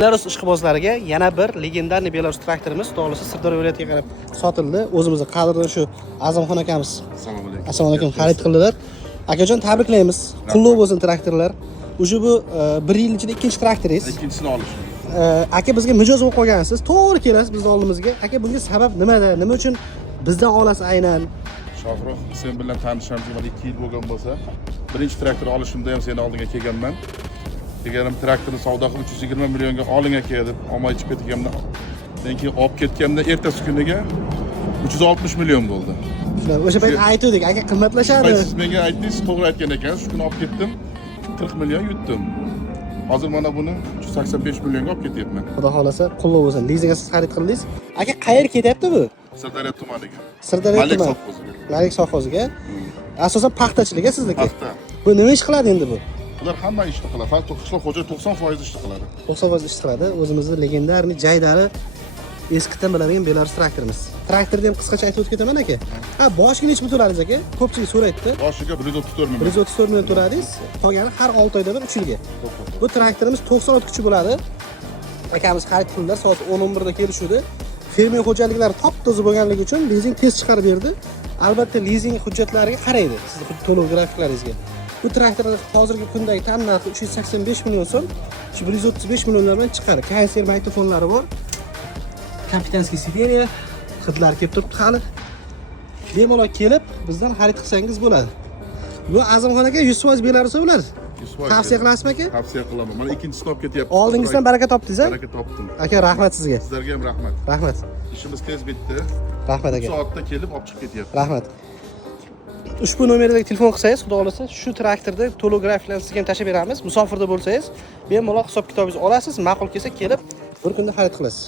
Belarus ishqibozlariga yana bir legendarniy Belarus traktorimiz to'g'risi Sirdaryo viloyatiga qarab sotildi. O'zimizning qadrdon shu Azamxon akamiz. Assalomu alaykum. Xarid qildilar. Akajon, tabriklaymiz. Qutlug' bo'lsin traktorlar. O'sha bu 1 yil ichida ikkinchi traktoringiz. Ikkinchisini olishdim. Aka bizga mijoz bo'lib qolgansiz. To'g'ri kelasiz bizning oldimizga. Aka bunga sabab nimada? Nima uchun bizdan olasiz aynan? Shohruh, sen bilan tanishamiz 2 yil bo'lgan bo'lsa, birinchi traktor olishimda ham seni oldinga kelganman. Deganim traktorni savdo qilib 320 millionga olingan keldi. Olmay chiqib ketganimda, men keyin olib ketganimda ertasi kuniga 360 million bo'ldi. O'sha payt aytdik, aka qimmatlashadi. Siz menga aytdingiz, to'g'ri aytgan ekansiz. Shu kuni olib ketdim. 40 million yutdim. Hozir mana buni 385 millionga olib ketyapman. Xudo xolasa, qutlug' bo'lsin. Lizinga siz xarid qildingiz. Aka qayerga ketyapti bu? Sirdaryo tumaniga. Sirdaryo Malik tumani. sovxoziga. Malik sovxoziga. Asosan paxtachilik sizniki. Paxta. Bu nima ish qiladi endi bu? Ular hamma ishni qiladi. Faqat qishloq xo'jalik 90% ishni qiladi. 90% ish qiladi. O'zimizning legendarniy Jaydari eskidan biladigan Belarus traktorimiz. Traktorni ham qisqacha aytib o'tib ketaman aka. Ha, boshiga necha pul to'ladingiz aka? Ko'pchilik so'rayapti. Boshiga 134 million. 134 million to'ladingiz. Qolgani har 6 oyda bir 3 yilga. Bu traktorimiz 90 ot kuchi bo'ladi. Akamiz xarid qildilar, soat 10:11 da kelishuvdi. Fermer xo'jaliklari top-toza bo'lganligi uchun lizing test chiqarib berdi. Albatta lizing hujjatlariga qaraydi, sizni to'lov grafiklaringizga. Bu traktorning hozirgi kundagi tan narxi 385 million so'm, 135 millionlar bilan chiqadi. Kayser mikrofonlari bor. Kapitanskiy sideniya, xidlar kelib turibdi hali. Bemalol kelib, bizdan xarid qilsangiz bo'ladi. Bu Azamxon aka 100% Belarus bo'ladi. Tavsiya qilasizmi aka? Tavsiya qilaman. Mana ikkinchisini olib ketyapti. Oldingizdan baraka topdingiz-a? Baraka topdim. Aka, rahmat sizga. Sizlarga ham rahmat. Rahmat. Ishimiz tez bitdi. Rahmat aka. Soatda kelib olib chiqib ketyapti. Rahmat. Ushbu nomerdagi telefon qilsangiz, xudo xolasa, shu traktorda to'lov grafiklarini sizga ham tashib beramiz. Musofirda bo'lsangiz, bemalol hisob kitobingizni olasiz, ma'qul kelsa kelib bir kunda xarid qilasiz.